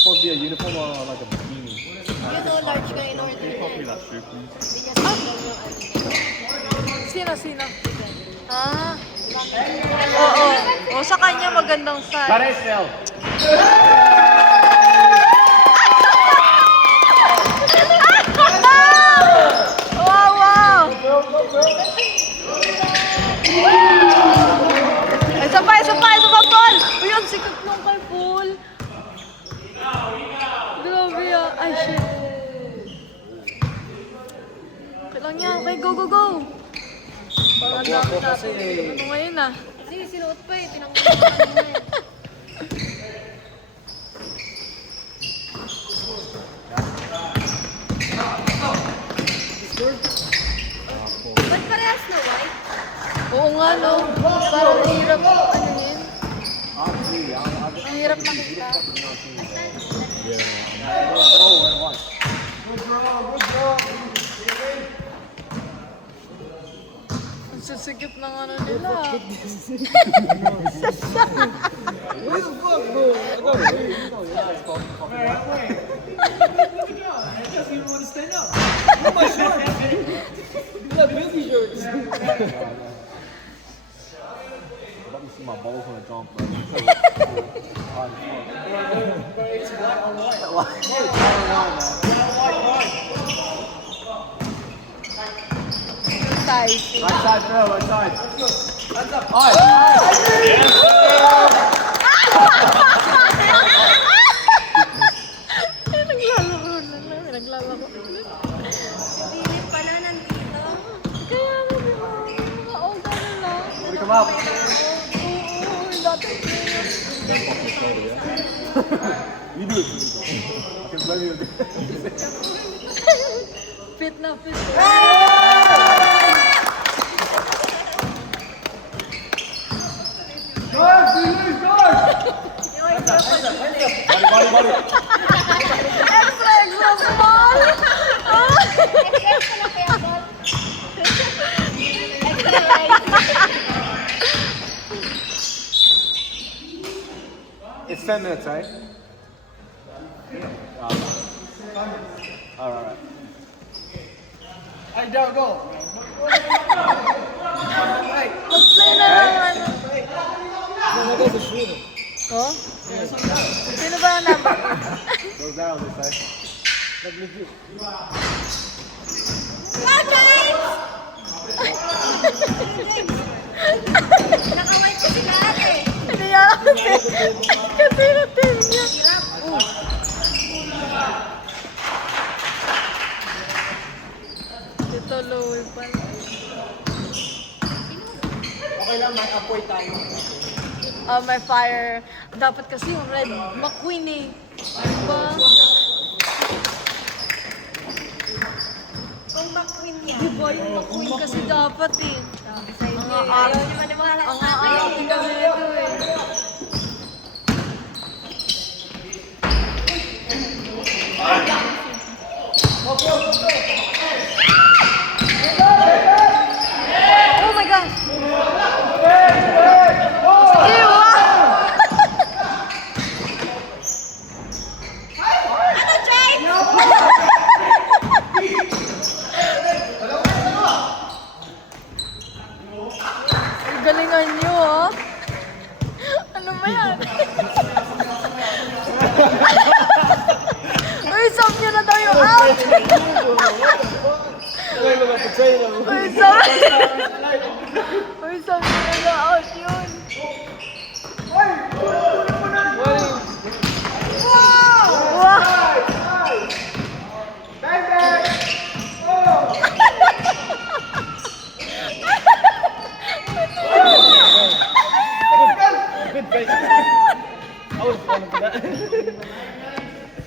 supposed to be a uniform or like a bikini? You know, large ka in order. Copy that shoe, please. Sino? Ah. Oo. Sa kanya magandang style. Carousel. Wow! Isa pa, Paul! Uy, ang sikat nung kay Paul. Grabe ah. Ay, shit. Kailang yan. Okay, go! Parang dami natin. Ano ngayon ah? Kasi sinuot pa eh. Tinanggal ko kanina eh. Ba't parehas na white? Oo nga, no? Parang ang hirap, ano yun? Ang hirap makita. Ang sisigip ng ano nila. Let me see my balls on a jump, bro. Size. Right side, Phil, right side. Hands up. High. Naglalaro. Dilip pala nandito. Kaya nga, di ba? Mga old ano lang. Come up. Oo, dati. You do it. I can blame you. Fit na. Body. Extra small! Extra na kaya ball. Extra right. It's 10 minutes, right? All right. Hey, don't go. Mag-play na lang ano. Oh? Sino ba ang number? Goes down this side. Nakawait ko sila ate. Hindi yan kasi. Kasi natin niya. Ito lower pa. Okay lang, may apoy tayo. May fire. Dapat kasi yung Red McQueen eh. Diba? Kung McQueen niya. Diba yung McQueen kasi dapat eh. Ang Ayaw aaral. niya maniwala Ang sa akin. aaral kasi ito eh. Oh my gosh! Ew! Ano, James? Ang galingan nyo, oh. Ano ba yan? Uy, sub nyo na daw yung out! Uy, sub nyo na daw out yun. Wow!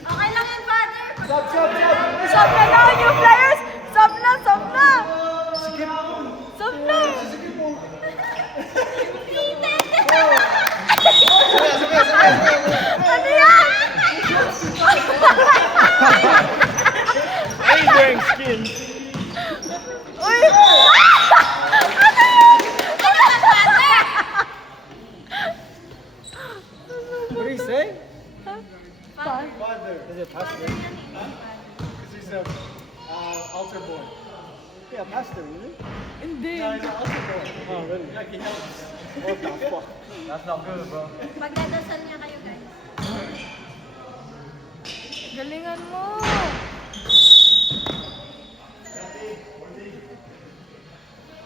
Okay lang yan, father. Sub na daw yung players! Sub na! Sub na! Ano yan? He's wearing skins. Uy! What do you say? Saan? Father. Is it pastor? Because he's a altar boy. Yeah, pastor, isn't it? Hindi. No, he's an altar boy. Oh, really? Like he helps. What the fuck? That's not good, bro. Magdadasal niya kayo, guys. Galingan mo.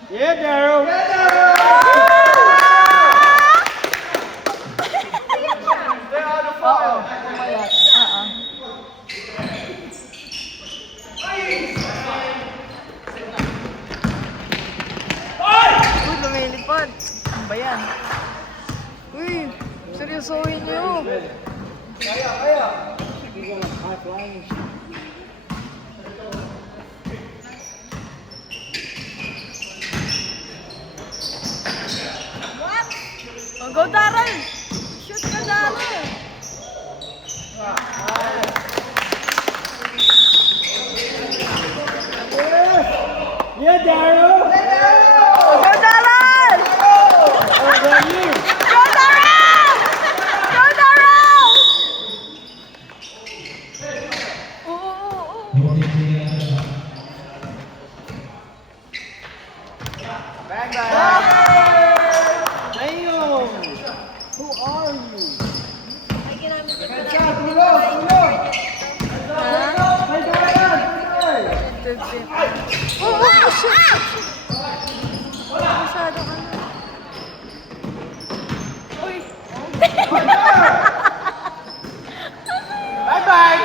Yeah, Daryl. Oo. Umayat. Oo. Uy, lumilipad. Ano ba yan? Uy, seryosohin niyo. He's on a high flying. What? Oh, go, Daryl! Shoot ka, Daryl! Yeah, Daryl. Go, Daryl! Oh, that you. Go, Daryl! Go, Daryl! Oo. Bang, bang. Damn. Who are you? Ay, ginamit ko pala. Jack, tulo, tulo. Ha? Hey, Daryl. Oo, shit! Masyadong ano. Uy! Bye-bye.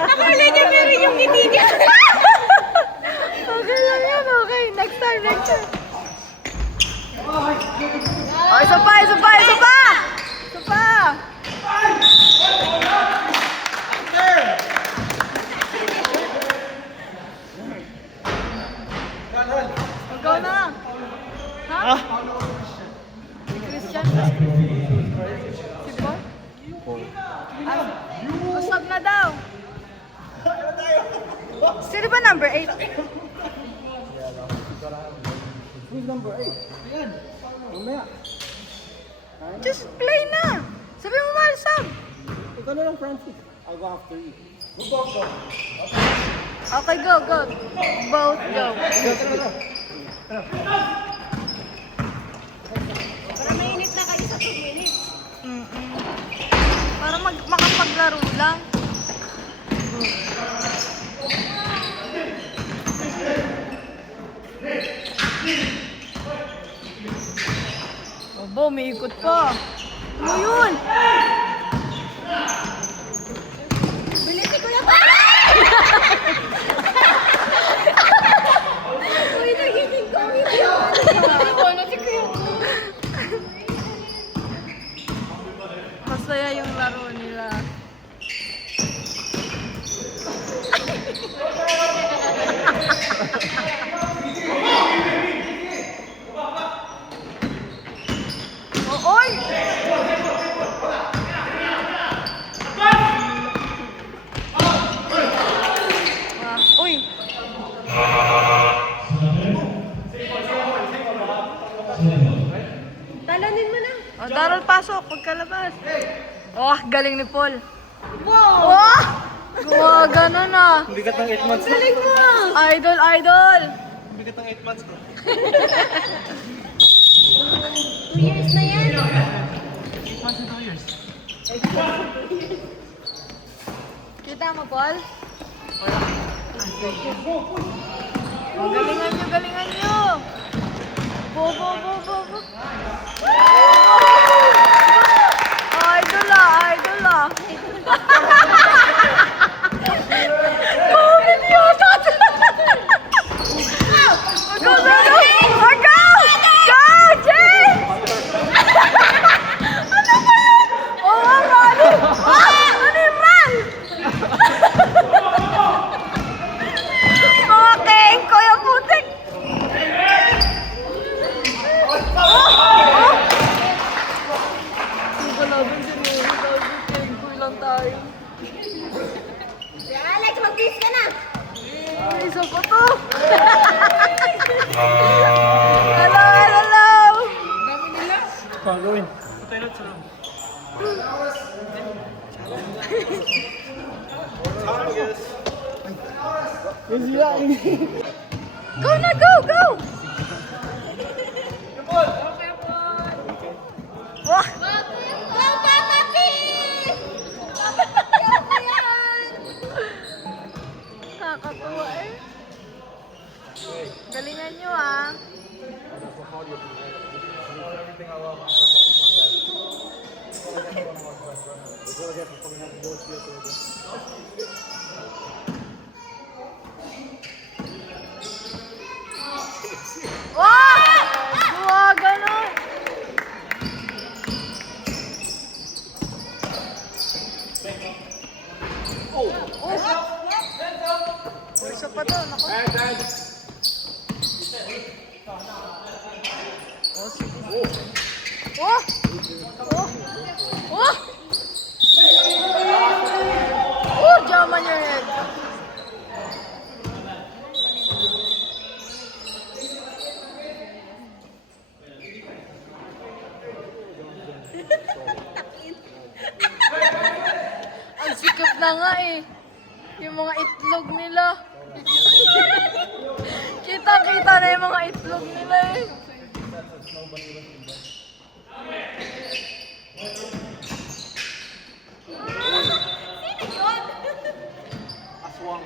Nakaulit niya meron yung ngiti niya. Okay lang yan, okay. Next time, next time. Oh, isa pa, isa pa, isa pa! Isa pa! Ikaw na. Ha? Si Christian? Si Paul? Usap na daw. Sino ba number 8? Who's number 8? Ayan. Mamaya. Just play na. Sabi mo, Marisam. Ikaw na lang, Francis. I'll go after you. Go, go, go. Okay, go, go. Both go. Para mainit na kayo sa 2 minutes. Mm-mm. Para makapaglaro lang. Abo, may ikot pa. Ano yun? Bilis si Kuya Pa! Uy, nagiging comedy yun. Ano si Kuya ko? Masaya yung laro nila. Oh, oy! Uy! Talanin mo na. Oh, Daryl, pasok. Pagkalabas. Oh, galing ni Paul. Wow! Oh! Gumaga na na. Bigat ng 8 months. Galing mo! Idol, idol! Bigat ng 8 months ko. 2 years na yan. 8 months and 2 years. Kita mo, Paul? Oh, galingan nyo, galingan nyo! Bo, bo, bo, bo, bo! Idol ah, idol ah! Comment yata! Go, go, go! Oh, go! Go, Jay! Ano ba yun? Oh, Rally! Ano yung man? Mga keng ko yung putik! Hindi ko laban si Mary. Keng ko lang tayo. Si Alex, mag-kiss ka na! Isa pa to. Hello, hello. Gawin. Toilet sa room. Easy lang. Go na, go, go. Wah. Go, Papa P! Kakatuwa eh. Galingan nyo ah. Wah! Wah, ganun. Isa pa doon, ako. Oh! Oh! Oh! Oh, jam on your head. Ang sikap na nga eh. Yung mga itlog nila. Kita-kita na yung mga itlog nila eh. Sino yun? Aswang.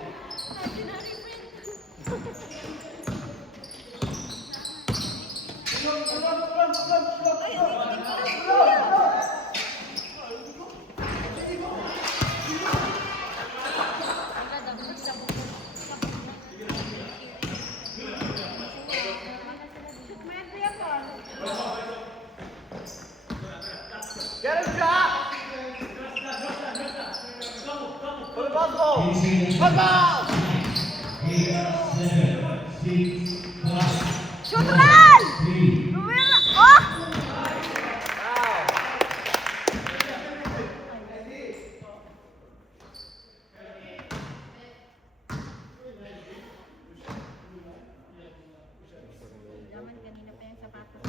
Get him, Jack! Put him on the ball! Football! Shoot run! Oh! Daman kanina pa yung sapatos.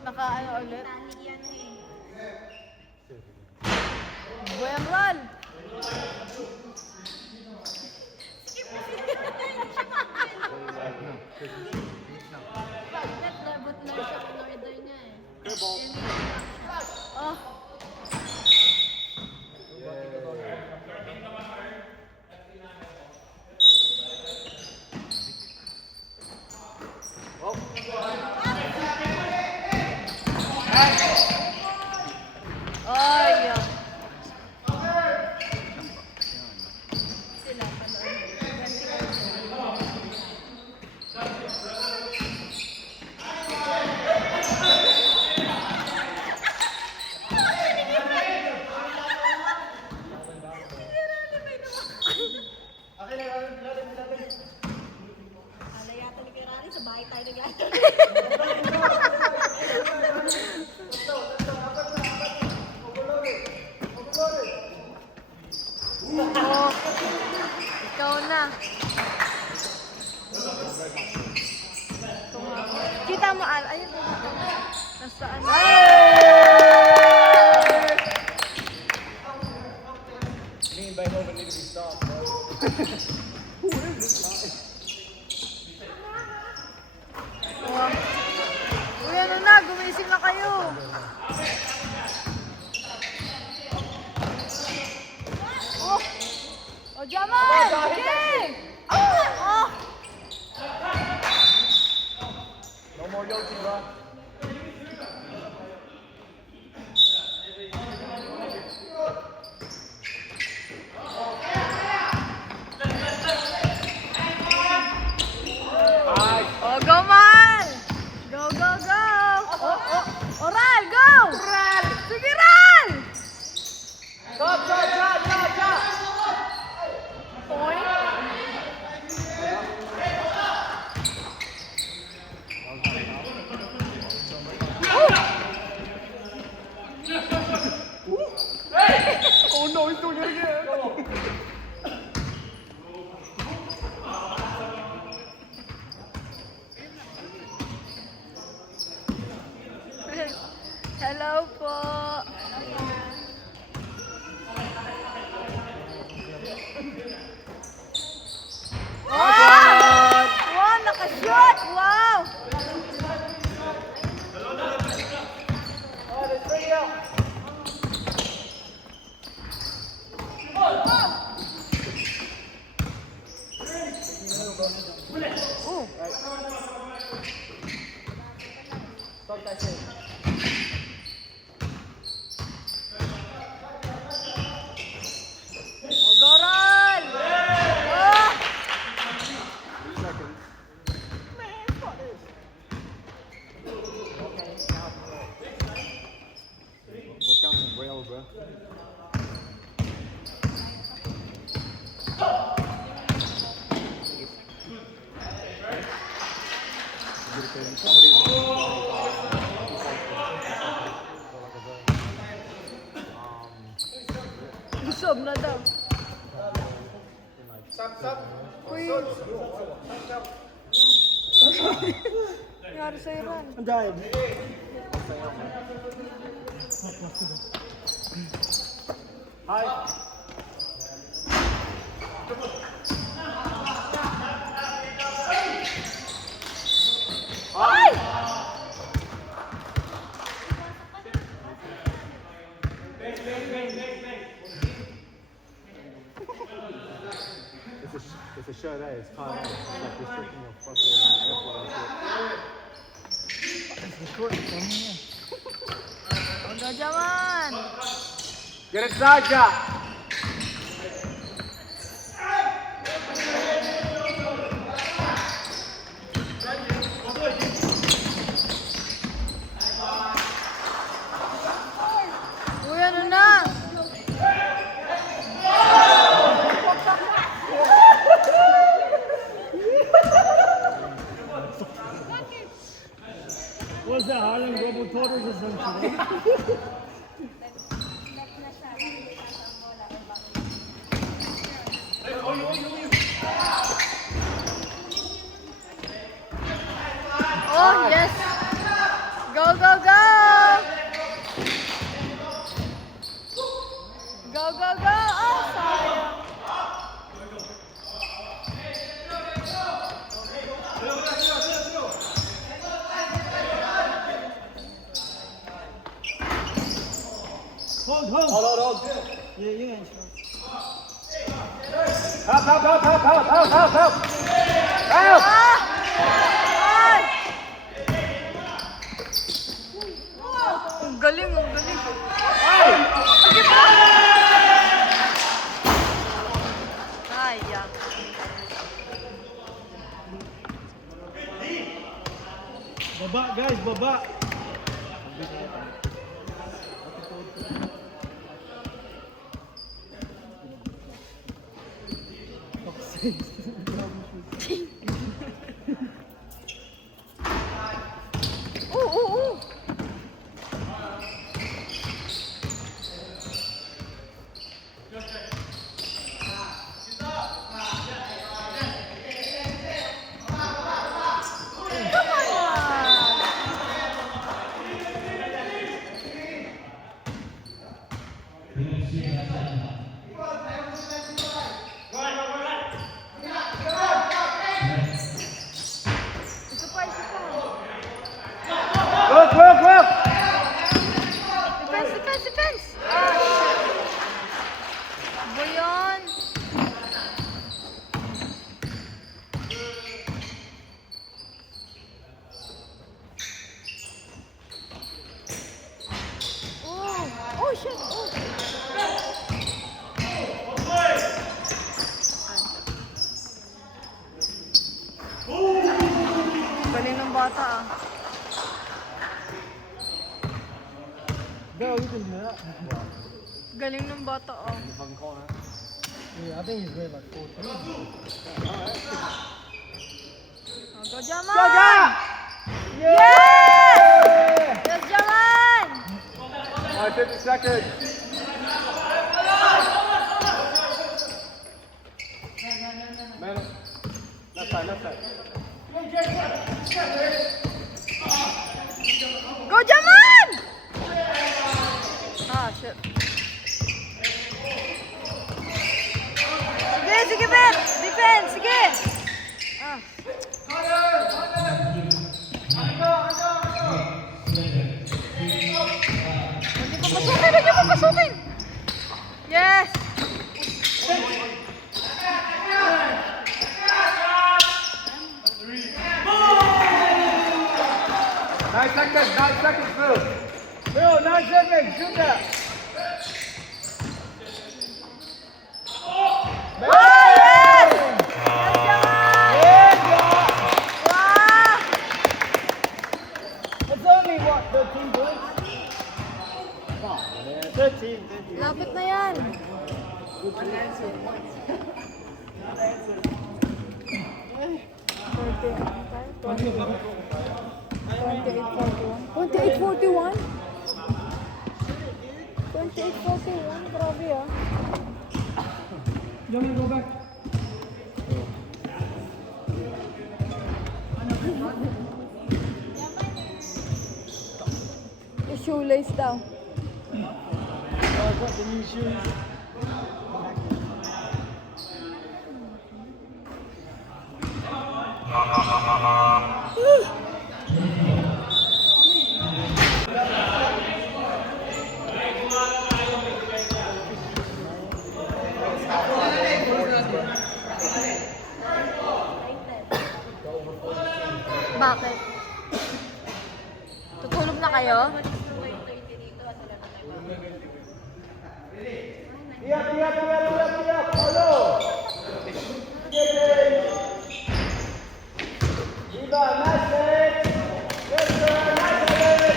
Naka ano ulit? Tali yan eh. Boyang run! Bakit labot na siya ang order niya eh. Oh! Ay! Sila pa doon. Ala yata ni Ferrari, sa bahay tayo naglalaro. Oh! Ikaw na. Kita mo, Al. Ayun. Nasaan? Me and Beethoven need to be stopped, bro. Uy, ano na? Gumising na kayo. Oh! Oh, Jamal! Okay! Oh! No more Yogi, bro. Oh, go, man! Go, go, go! Oh, Ral, go! Ral! Sige, Ral! Stop, stop, stop, stop, stop! Point. doing it again. Come on. Hello po. Wow! Wow, nakashoot! Wow! Oh, they straight out. Ooh. Start that shit. Goral! Oh! 3 seconds. Man, fuck this. Okay, now we're counting the rail, bro. Gusob na daw. Stop, stop. Uy. Nangyari sa'yo, Ron. I'm dying. Hi. Ay! It's a show that it's kind of like restricting your fucking airflow and shit. Huwag na dyaman. Get inside, Jack. Uy, ano na? What's that, Harlem Globetrotters or some shit? Oh, yes. Go, go, go. Go, go, go. Oh, sayang. Hold. Yeah, you ain't sure. Help! Help! Ay! Ang galing, ang galing. Sige pa! Sayang. Baba, guys, baba. Oo. Come on! Isa pa. Look! Defense! Ah, ba yun? Oh, shit! Galing ng bata ah. No, you can do that. Galing ng bata ah. In the fucking corner. Yeah, I think he's weighed like 4 pounds. Oh, go Jaman! Gaga! Yes! Yes, Jaman! Alright, 50 seconds. side, left side. Go, Jaman! Ah, shit. Sige, sige, Bet! Defense, sige! Ah. Huwag niyo papasukin! Yes! Nine seconds, Phil. Phil, 9 seconds, shoot that. Oh, yes! Yes, Jaman! Wow! It's only what, 13 points? Oh, man, 13. Lapit na yan. Good answer. 28-41? 28-41? Grabe ah. Young, go back. Yung shoelace daw. Oh, got the new shoes. Bakit? Tutulog na kayo? Tiap, follow. Viva, nice leg. Yes, sir, nice leg.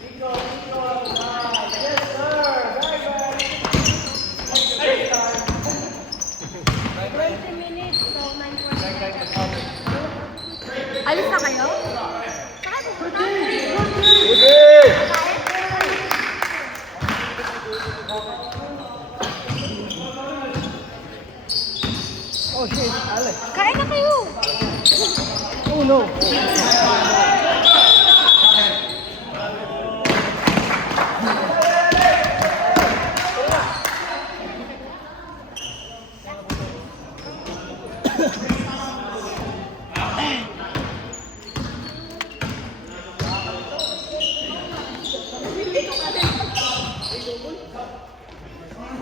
Nico, nice. Yes, sir, very good. 20 minutes, so 9:45. Alis na kayo? Saka pupunta? Oh shit, Alex. Kain na kayo! Oh no.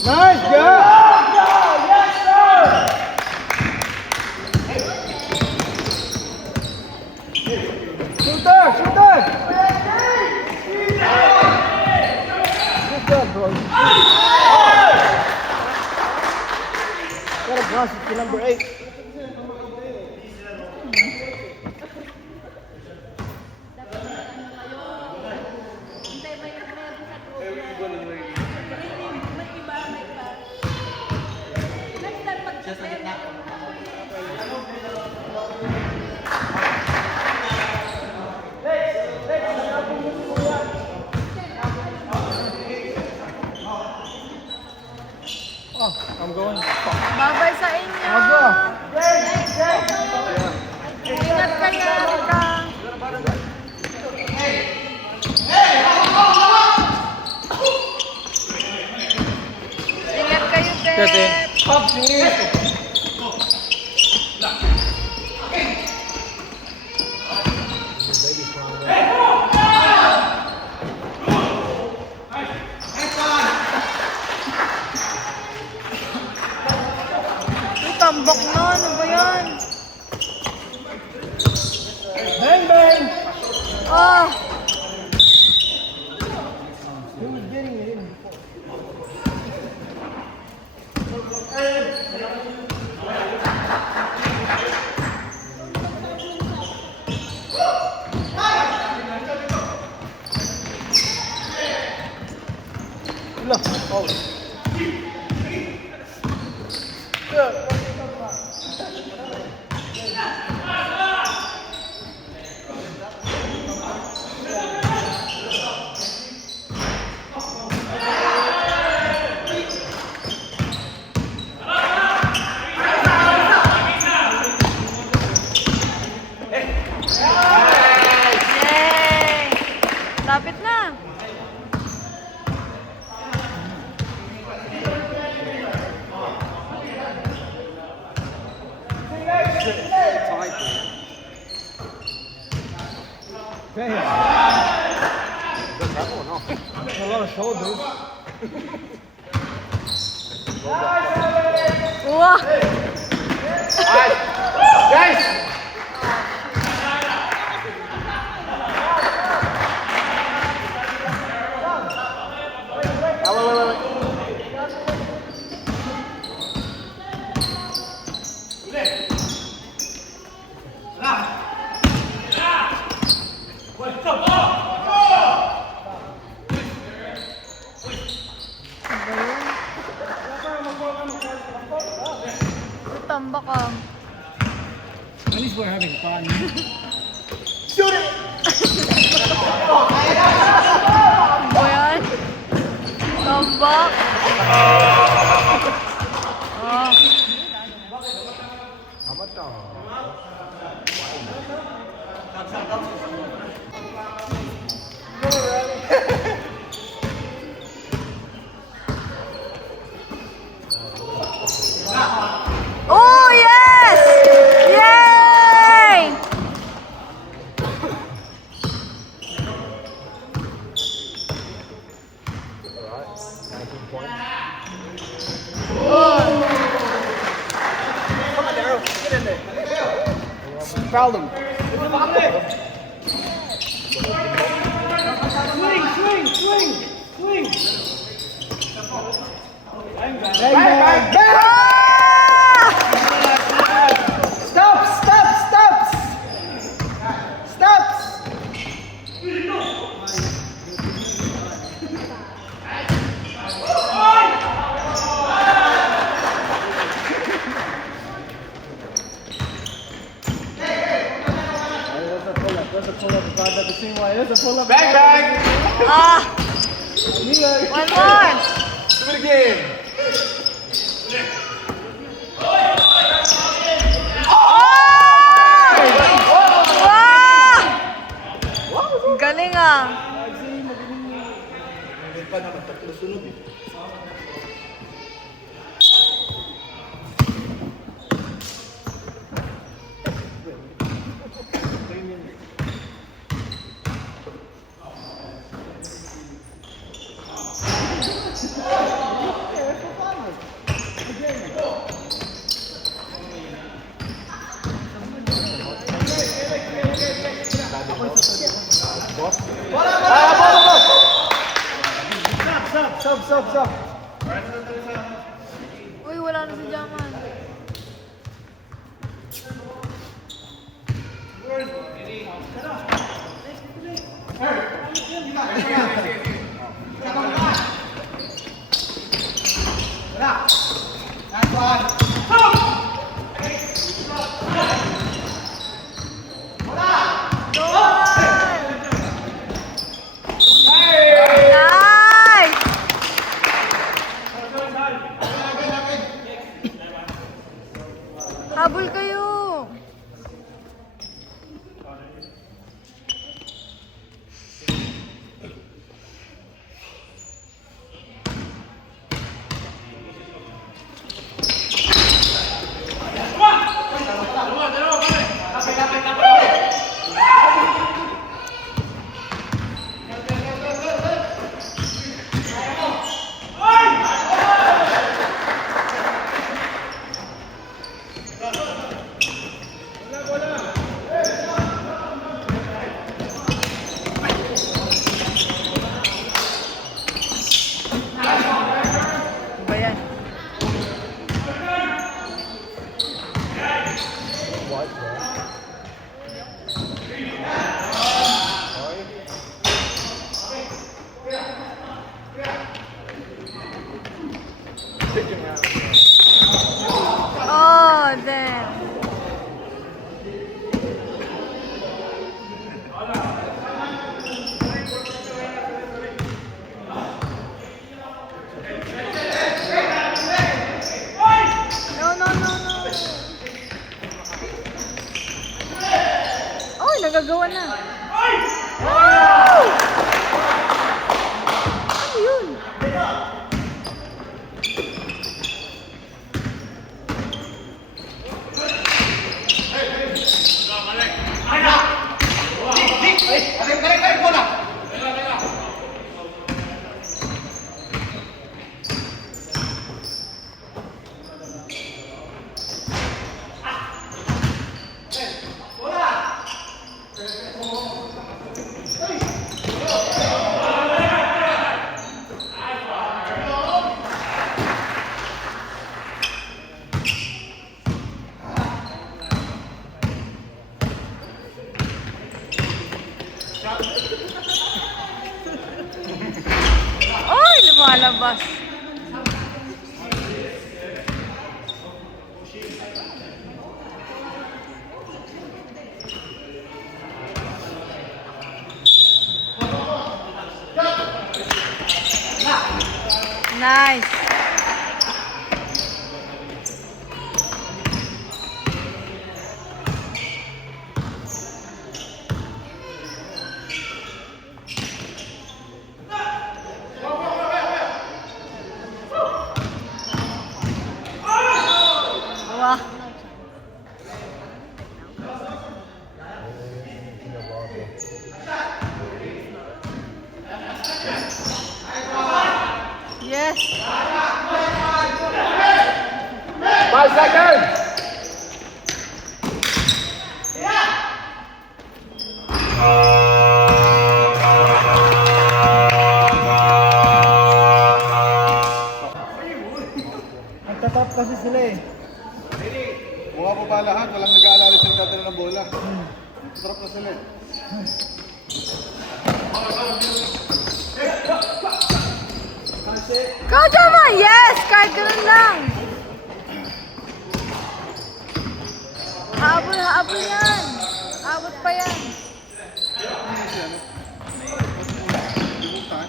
Nice job! Yes, sir! Shooter! Good job, bro. Got a pass it to number 8. Oh, I'm going. Babay sa inyo! I'll go. Ingat kayo, Rika! Ingat kayo, Bet! Up, please. Tambok na, ano ba yan? Bang, bang. Ah! He was getting it in before. Look, oh. Good. shoulders. Wow! Guys! Tambak ka. At least we're having fun. Ano ba yan? Tambak. Ah. Oh, yes! Yay! Come on, Daryl. Get in there. Foul him. Swing. Bang, bang, bang. Stops. There's a pull-up. It's not the same way. There's a pull-up. Bang. Ah! One more! Do it again. Wow! Galing ah! Sub. Uy, wala na si Jaman. Nice! Habol kayo! Ano ba yan? Oh, damn. No. Oh, nagagawa na. Wow! Ano yun? Nice. Wah. Yes. 5 seconds. Nagtatap kasi sila eh. Mukha po ba lahat? Walang nag-aalala sa nagtatalo ng bola. Sarap na sila eh. Go, Jama! Yes! Kahit ganun lang. Habol, habol yan. Abot pa yan. Hindi siya, ano? Limutan.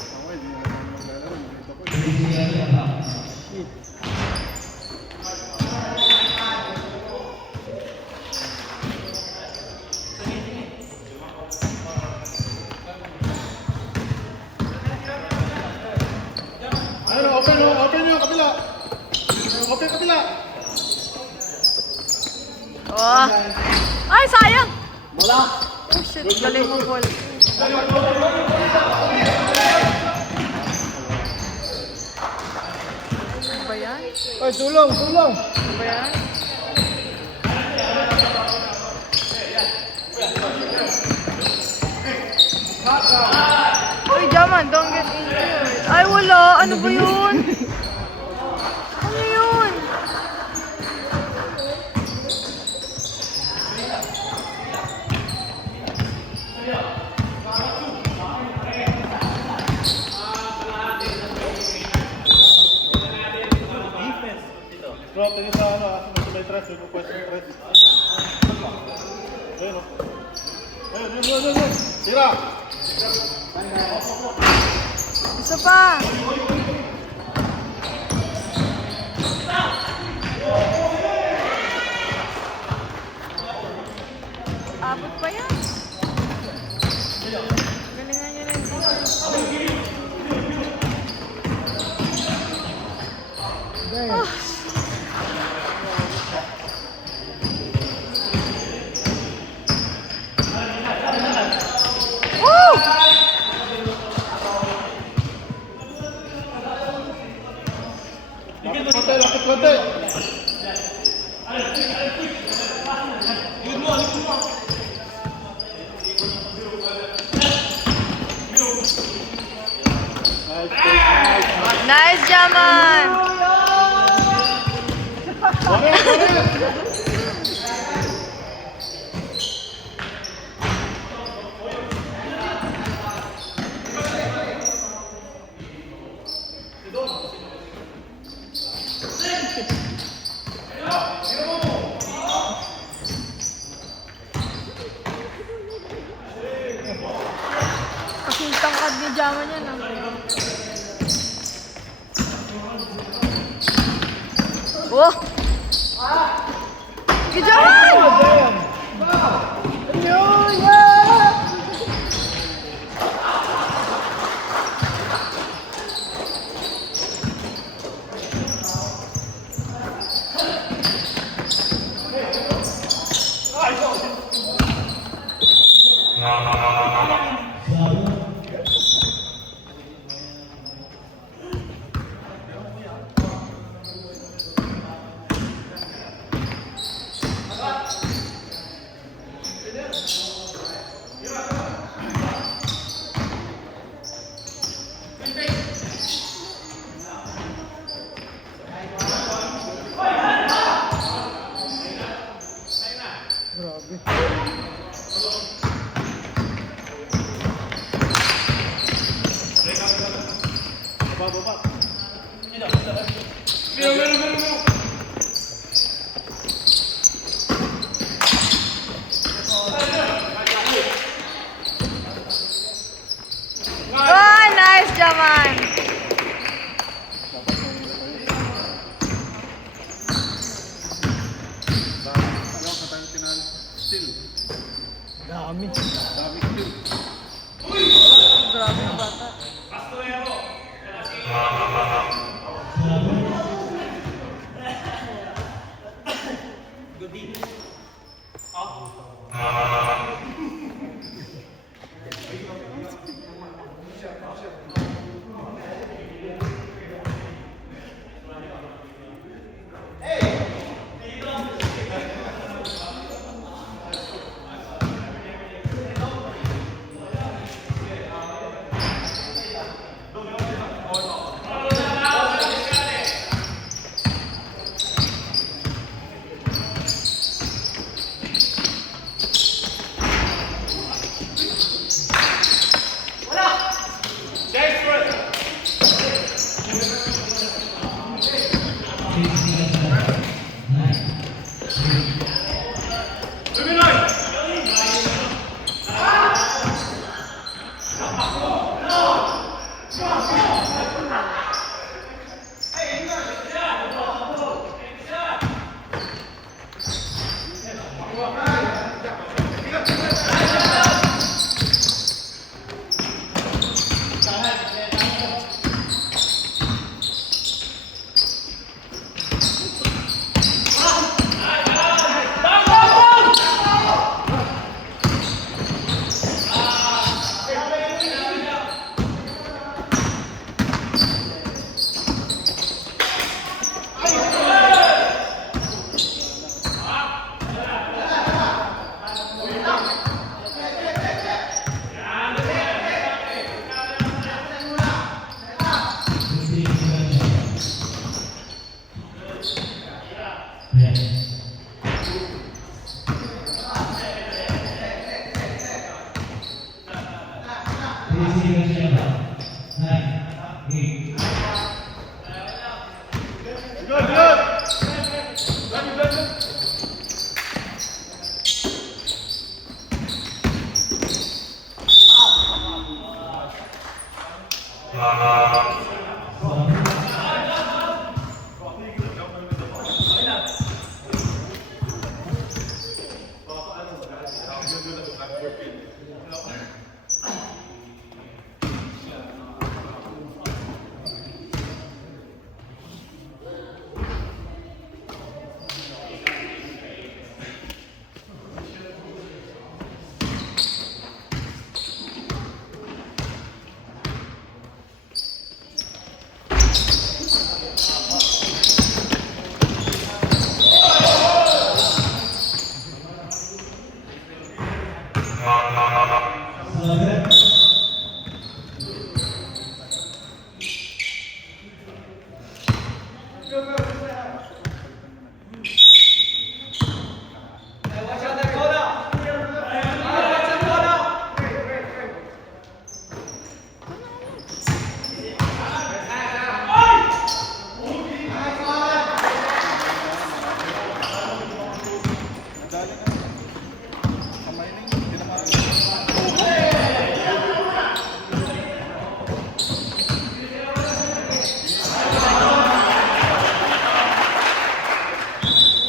Okay, hindi na naman maglalaro. Ito ko. Ayun, open yung kabila. Open kabila. Oh. Ay, sayang! Wala. Oh shit, galing mo ball. Ano ba yan? Ay, tulong, tulong. Ano ba yan? Uy, Jaman, don't get injured. Ay, wala. Ano ba yun? Ano yun? Bro, tingin sa ano, may tres, may pupwesto ng tres. Ayun o. Ayun. Tira! Isa pa. Abot pa yan. Galingan nyo na yung defense. Oh. Woo! Lapit konti! Nice, Jaman! Kasing tangkad ni Jaman yan. Oh! Good Jaman! Ay! Benjamin. Ano ka tayo tinalo? Still. Dami. Dami still. Grabe na bata.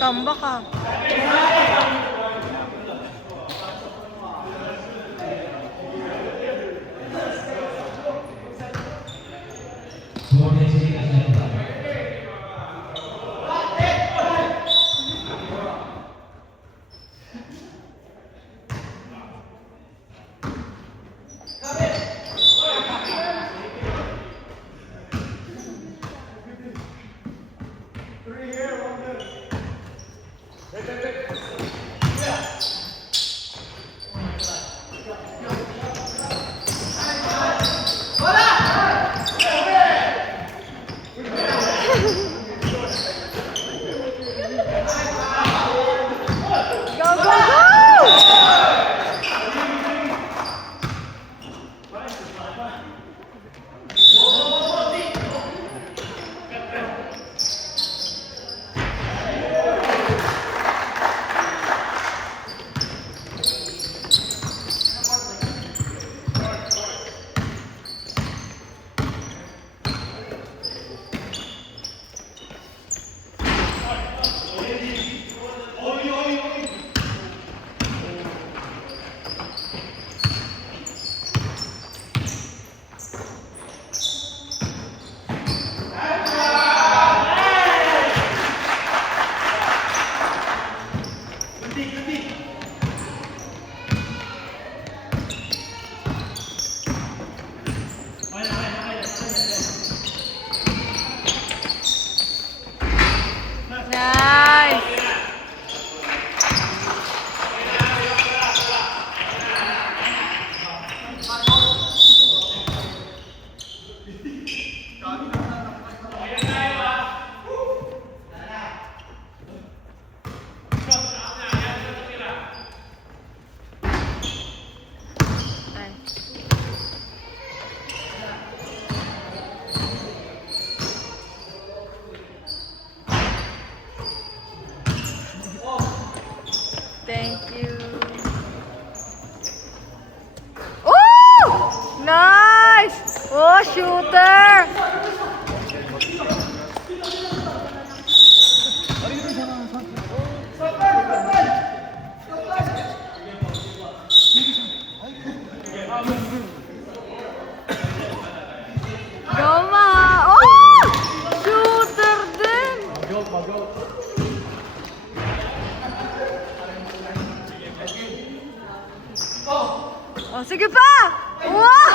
Tamba ka. shooter! Goma! Oh! Shooter din! Oh, sige pa! Wow!